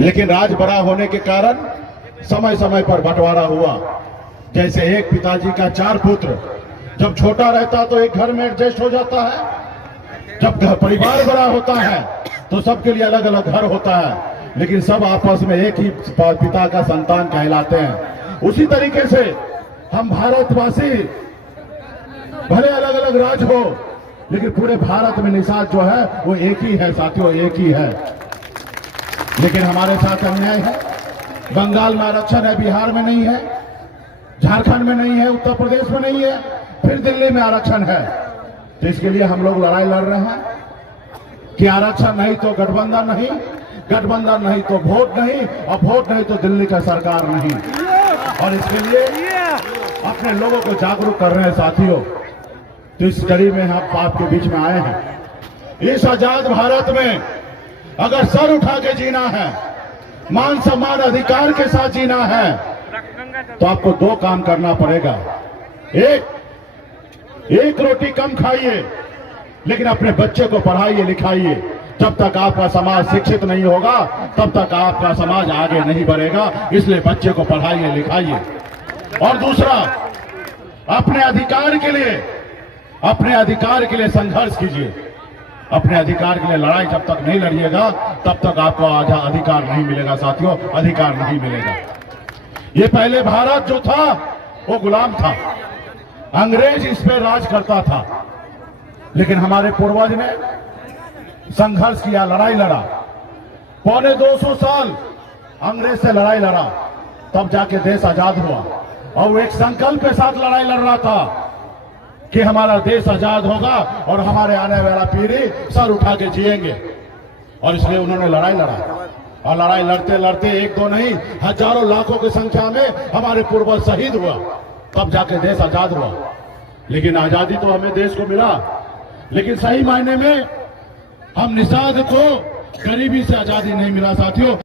लेकिन राज बड़ा होने के कारण समय समय पर बंटवारा हुआ। जैसे एक पिताजी का 4 पुत्र, जब छोटा रहता तो एक घर में एडजस्ट हो जाता है, जब परिवार बड़ा होता है तो सबके लिए अलग अलग घर होता है, लेकिन सब आपस में एक ही पिता का संतान कहलाते हैं। उसी तरीके से हम भारतवासी भले अलग अलग राज हो, लेकिन पूरे भारत में निषाद जो है वो एक ही है साथियों, एक ही है। लेकिन हमारे साथ अन्याय है। बंगाल में आरक्षण है, बिहार में नहीं है, झारखंड में नहीं है, उत्तर प्रदेश में नहीं है, फिर दिल्ली में आरक्षण है। तो इसके लिए हम लोग लड़ाई लड़ रहे हैं कि आरक्षण नहीं तो गठबंधन नहीं, गठबंधन नहीं तो वोट नहीं, और वोट नहीं तो दिल्ली का सरकार नहीं। और इसके लिए अपने लोगों को जागरूक कर रहे हैं साथियों। तो इस कड़ी में हम आपके बीच में आए हैं। इस आजाद भारत में अगर सर उठा के जीना है, मान सम्मान अधिकार के साथ जीना है, तो आपको 2 काम करना पड़ेगा। एक रोटी कम खाइए, लेकिन अपने बच्चे को पढ़ाइए लिखाइए। जब तक आपका समाज शिक्षित नहीं होगा तब तक आपका समाज आगे नहीं बढ़ेगा। इसलिए बच्चे को पढ़ाइए लिखाइए। और दूसरा, अपने अधिकार के लिए संघर्ष कीजिए। अपने अधिकार के लिए लड़ाई जब तक नहीं लड़िएगा तब तक आपको अधिकार नहीं मिलेगा साथियों, अधिकार नहीं मिलेगा। ये पहले भारत जो था वो गुलाम था, अंग्रेज इस पे राज करता था, लेकिन हमारे पूर्वज ने संघर्ष किया, लड़ाई लड़ा। 250 साल अंग्रेज से लड़ाई लड़ा, तब जाके देश आजाद हुआ। और वो एक संकल्प के साथ लड़ाई लड़ रहा था कि हमारा देश आजाद होगा और हमारे आने वाला पीढ़ी सर उठा के जिएंगे। और इसलिए उन्होंने लड़ाई लड़ा, और लड़ाई लड़ते लड़ते 1-2 नहीं, हजारों लाखों की संख्या में हमारे पूर्वज शहीद हुआ, तब जाके देश आजाद हुआ। लेकिन आजादी तो हमें देश को मिला, लेकिन सही मायने में हम निषाद को गरीबी से आजादी नहीं मिला साथियों।